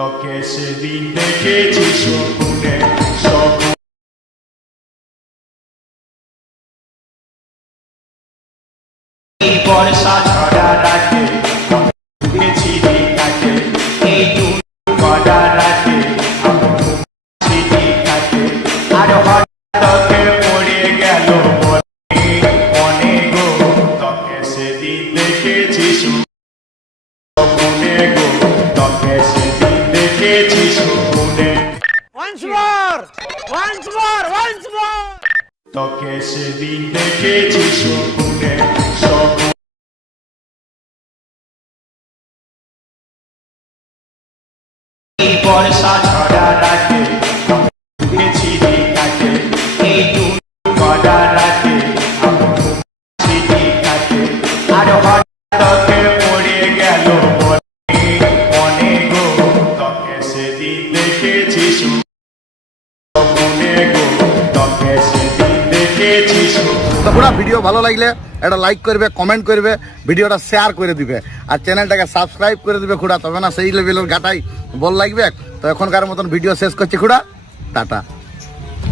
তোকে সেদিন দেখেছি স্বপ্নে স্বপ্ন বর্ষা ঝরা রাতে দেখেছি কাটে এই ঝড়া রাতে কাটে আর হঠাৎ পড়ে গেল মনে গো তোকে সেদিন দেখেছি স্বপ্নে গো তোকে সেদিন দেখেছি স্বপ্নে তোকে সেদিন দেখেছি স্বপ্নে স্বপ্ন বর্ষা ঝরা রাতে দেখেছি কাটে এই ঝড়া রাতে কাটে আর হঠাৎ পড়ে গেল মনে গো তোকে সেদিন দেখেছি স্বপ্নে গো তোকে সেদিন দেখেছি। তো পুরা ভিডিও ভালো লাগলে একটা লাইক করবে, কমেন্ট করবে, ভিডিওটা শেয়ার করে দিবে আর চ্যানেলটাকে সাবস্ক্রাইব করে দিবে খুড়া, তবে না সেই লেভেলের ঘাটাই বল লাগবে। তো এখনকার মতন ভিডিও শেষ করছি খুড়া, টাটা।